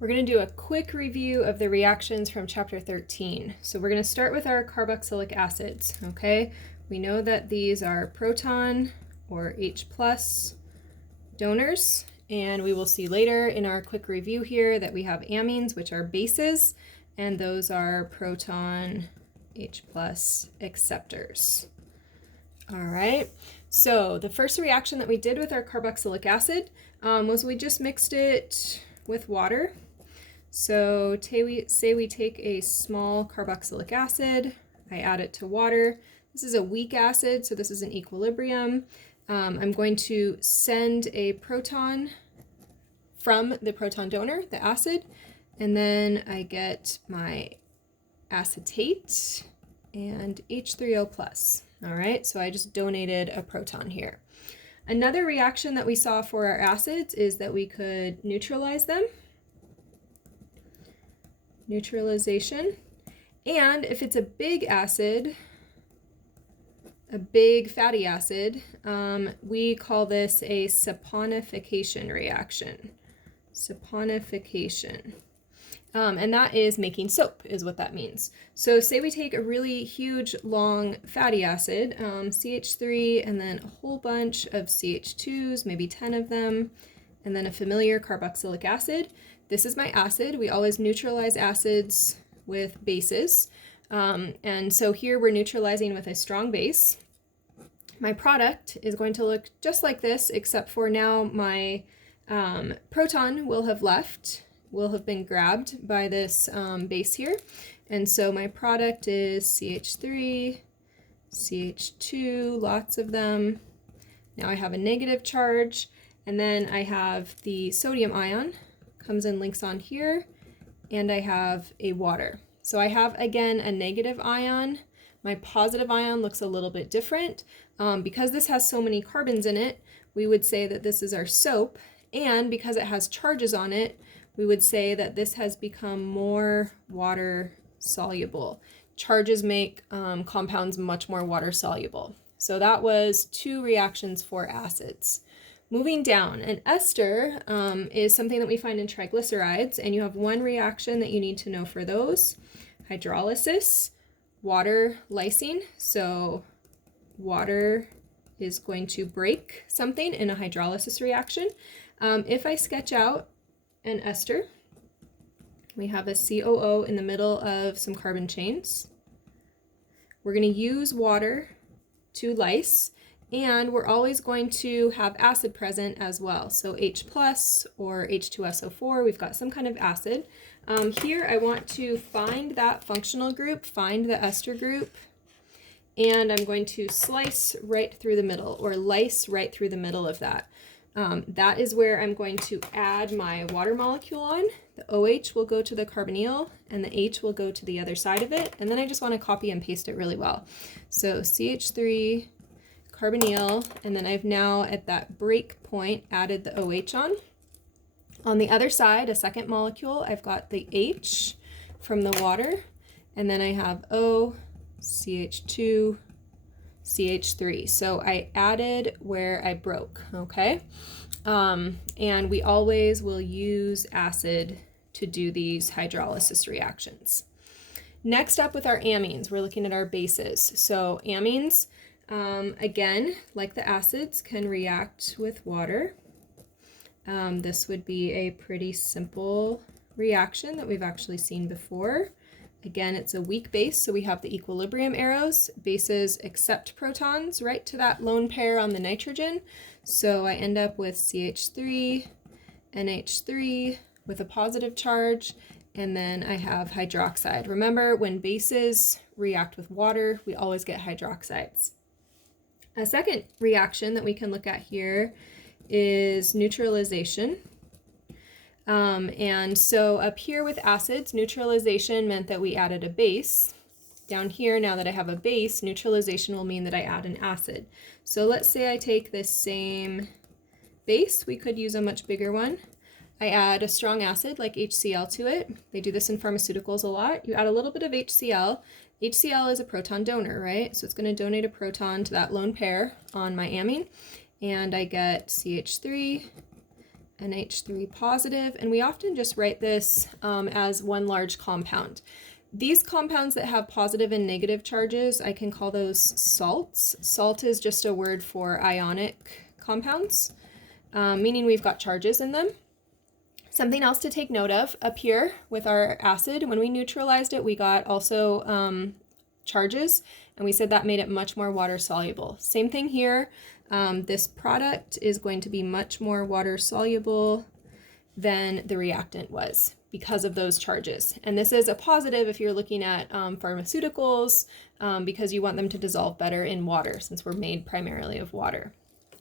We're going to do a quick review of the reactions from chapter 13. So we're going to start with our carboxylic acids, okay? We know that these are proton or H+ donors, and we will see later in our quick review here that we have amines, which are bases, and those are proton H+ acceptors. All right, so the first reaction that we did with our carboxylic acid was we just mixed it with water. So say we take a small carboxylic acid, I add it to water. This is a weak acid, so this is an equilibrium. I'm going to send a proton from the proton donor, the acid, and then I get my acetate and H3O+. All right, so I just donated a proton here. Another reaction that we saw for our acids is that we could neutralize them. Neutralization. And if it's a big acid, a big fatty acid, we call this a saponification reaction. Saponification. And that is making soap, is what that means. So say we take a really huge, long fatty acid, CH3, and then a whole bunch of CH2s, maybe 10 of them, and then a familiar carboxylic acid. This is my acid. We always neutralize acids with bases. And so here we're neutralizing with a strong base. My product is going to look just like this, except for now my proton will have left, will have been grabbed by this base here. And so my product is CH3, CH2, lots of them. Now I have a negative charge, and then I have the sodium ion, comes and links on here, and I have a water. So I have, again, a negative ion. My positive ion looks a little bit different. Because this has so many carbons in it, we would say that this is our soap, and because it has charges on it, we would say that this has become more water soluble. Charges make compounds much more water soluble. So that was 2 reactions for acids. Moving down, an ester is something that we find in triglycerides, and you have 1 reaction that you need to know for those. Hydrolysis, water lysine. So water is going to break something in a hydrolysis reaction. If I sketch out an ester, we have a COO in the middle of some carbon chains. We're going to use water to lyse, and we're always going to have acid present as well. So H+ or H2SO4, we've got some kind of acid. Here I want to find that functional group, find the ester group, and I'm going to slice right through the middle, or lyse right through the middle of that. That is where I'm going to add my water molecule on. The OH will go to the carbonyl, and the H will go to the other side of it, and then I just want to copy and paste it really well. So CH3, carbonyl, and then I've now at that break point added the OH on. On the other side, a second molecule, I've got the H from the water, and then I have O, CH2, CH3. So I added where I broke, okay? And we always will use acid to do these hydrolysis reactions. Next up with our amines, we're looking at our bases. So amines, again, like the acids, can react with water. This would be a pretty simple reaction that we've actually seen before. Again, it's a weak base, so we have the equilibrium arrows. Bases accept protons right to that lone pair on the nitrogen. So I end up with CH3, NH3 with a positive charge, and then I have hydroxide. Remember, when bases react with water, we always get hydroxides. A second reaction that we can look at here is neutralization. And so up here with acids, neutralization meant that we added a base. Down here, now that I have a base, neutralization will mean that I add an acid. So let's say I take this same base, we could use a much bigger one. I add a strong acid like HCl to it. They do this in pharmaceuticals a lot. You add a little bit of HCl. HCl is a proton donor, right? So it's going to donate a proton to that lone pair on my amine. And I get CH3, NH3 positive, and we often just write this as one large compound. These compounds that have positive and negative charges, I can call those salts. Salt is just a word for ionic compounds, meaning we've got charges in them. Something else to take note of up here with our acid, when we neutralized it, we got also charges, and we said that made it much more water soluble. Same thing here. This product is going to be much more water soluble than the reactant was because of those charges. And this is a positive if you're looking at pharmaceuticals, because you want them to dissolve better in water since we're made primarily of water.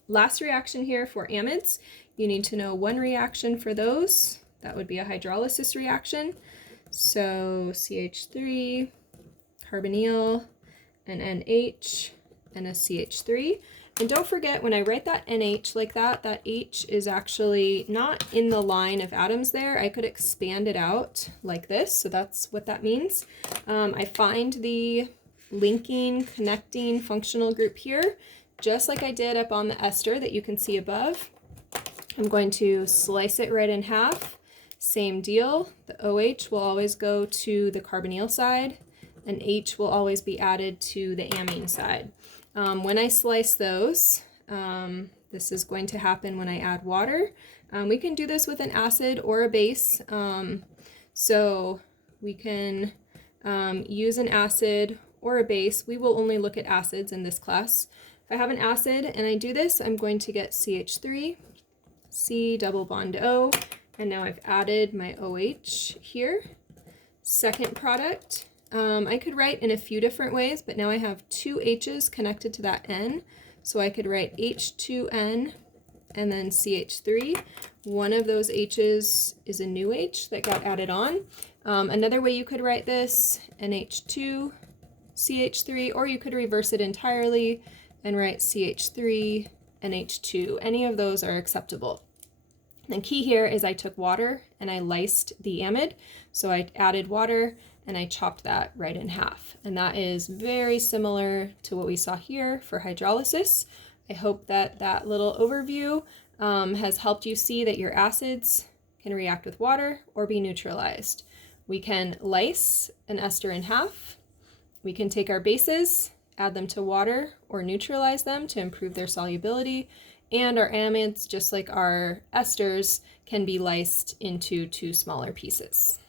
Last reaction here for amides, you need to know one reaction for those. That would be a hydrolysis reaction. So CH3, carbonyl, an NH, and a CH3. And don't forget, when I write that NH like that, that H is actually not in the line of atoms there. I could expand it out like this, so that's what that means. I find the linking, connecting functional group here, just like I did up on the ester that you can see above. I'm going to slice it right in half. Same deal, the OH will always go to the carbonyl side, and H will always be added to the amine side. When I slice those, this is going to happen when I add water. We can do this with an acid or a base. So we can use an acid or a base. We will only look at acids in this class. If I have an acid and I do this, I'm going to get CH3, C double bond O, and now I've added my OH here. Second product. I could write in a few different ways, but now I have two H's connected to that N. So I could write H2N and then CH3. One of those H's is a new H that got added on. Another way you could write this, NH2, CH3, or you could reverse it entirely and write CH3, NH2. Any of those are acceptable. The key here is I took water and I lysed the amide. So I added water and I chopped that right in half. And that is very similar to what we saw here for hydrolysis. I hope that that little overview has helped you see that your acids can react with water or be neutralized. We can lyse an ester in half. We can take our bases, add them to water, or neutralize them to improve their solubility. And our amides, just like our esters, can be lysed into two smaller pieces.